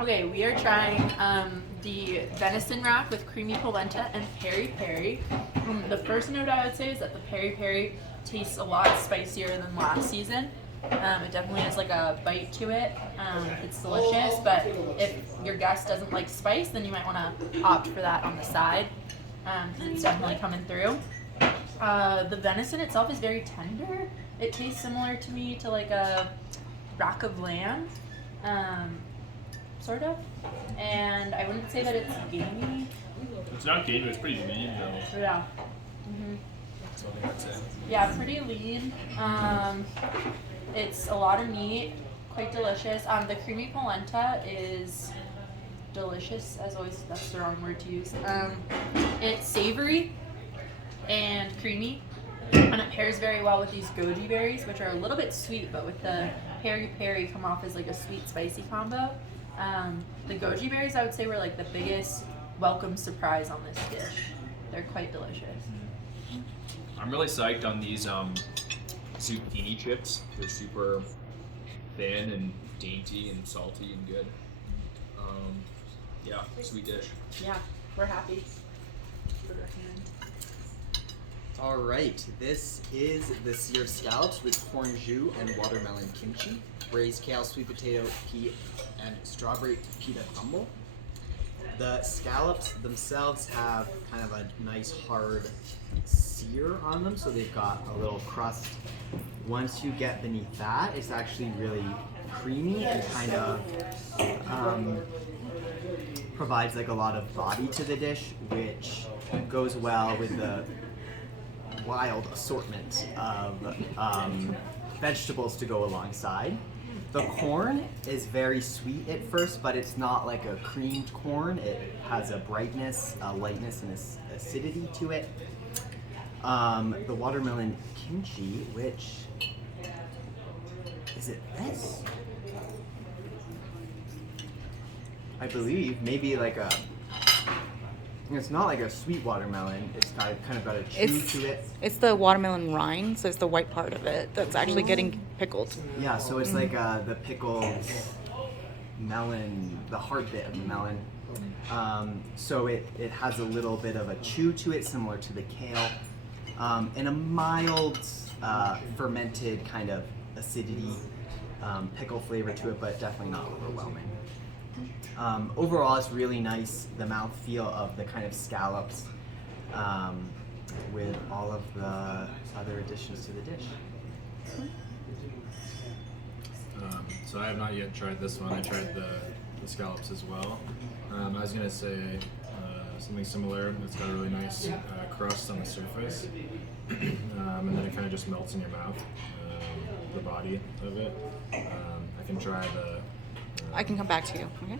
Okay, we are trying the venison wrap with creamy polenta and peri peri. The first note I would say is that the peri peri tastes a lot spicier than last season. It definitely has like a bite to it. It's delicious, but if your guest doesn't like spice, then you might want to opt for that on the side because it's definitely coming through. The venison itself is very tender. It tastes similar to me to like a rack of lamb. Sort of, and I wouldn't say that it's gamey. It's not gamey, it's pretty lean though. Yeah. That's all I'd say. Yeah, pretty lean. It's a lot of meat, quite delicious. The creamy polenta is delicious, as always. That's the wrong word to use. It's savory and creamy, and it pairs very well with these goji berries, which are a little bit sweet, but with the peri peri come off as like a sweet spicy combo. The goji berries, I would say, were like the biggest welcome surprise on this dish. They're quite delicious. I'm really psyched on these zucchini chips. They're super thin and dainty and salty and good. Yeah, sweet dish. Yeah, we're happy. All right, this is the seared scallops with corn jus and watermelon kimchi, braised kale, sweet potato, pea, and strawberry pita crumble. The scallops themselves have kind of a nice hard sear on them, so they've got a little crust. Once you get beneath that, it's actually really creamy and kind of provides like a lot of body to the dish, which goes well with the wild assortment of vegetables to go alongside. The corn is very sweet at first, but it's not like a creamed corn. It has a brightness, a lightness, and acidity to it. The watermelon kimchi, which is it this? I believe maybe like a. It's not like a sweet watermelon. It's got kind of got a chew to it. It's the watermelon rind, so it's the white part of it that's actually getting pickled. Yeah, so it's like the pickled melon, the hard bit of the melon. So it has a little bit of a chew to it, similar to the kale, and a mild fermented kind of acidity, pickle flavor to it, but definitely not overwhelming. Overall, it's really nice, the mouthfeel of the kind of scallops with all of the other additions to the dish. So I have not yet tried this one. I tried the scallops as well. I was going to say something similar. It's got a really nice crust on the surface, and then it kind of just melts in your mouth, the body of it. I can try the... I can come back to you. Okay.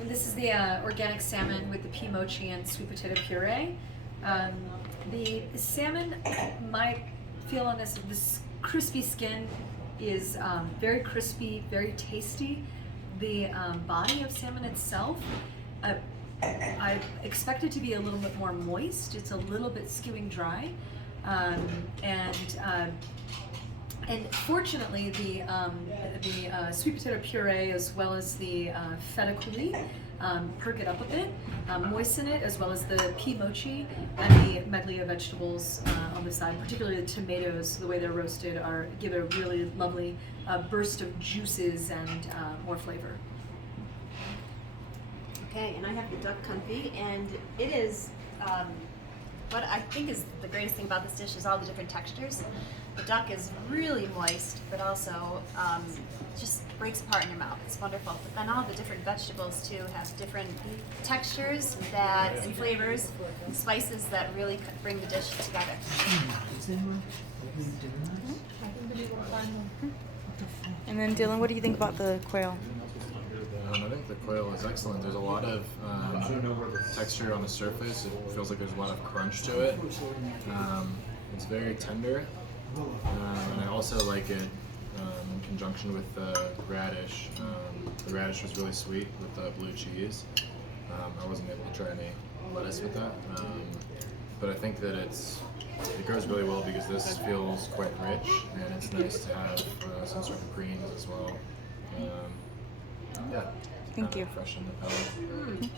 And this is the organic salmon with the pea mochi and sweet potato puree. The salmon, my feel on this crispy skin is very crispy, very tasty. The body of salmon itself, I expect it to be a little bit more moist. It's a little bit skewing dry, and fortunately, the sweet potato puree as well as the feta coulis perk it up a bit, moisten it, as well as the pea mochi and the medley of vegetables on the side. Particularly the tomatoes, the way they're roasted, give a really lovely burst of juices and more flavor. Okay, and I have the duck confit, and it is what I think is the greatest thing about this dish is all the different textures. The duck is really moist, but also just breaks apart in your mouth. It's wonderful. But then all the different vegetables too have different textures and flavors, and spices that really bring the dish together. And then Dylan, what do you think about the quail? I think the quail is excellent. There's a lot of texture on the surface. It feels like there's a lot of crunch to it. It's very tender. And I also like it in conjunction with the radish. The radish was really sweet with the blue cheese. I wasn't able to try any lettuce with that, but I think that it goes really well because this feels quite rich, and it's nice to have some sort of greens as well. Yeah, Thank kinda you. freshen the palate.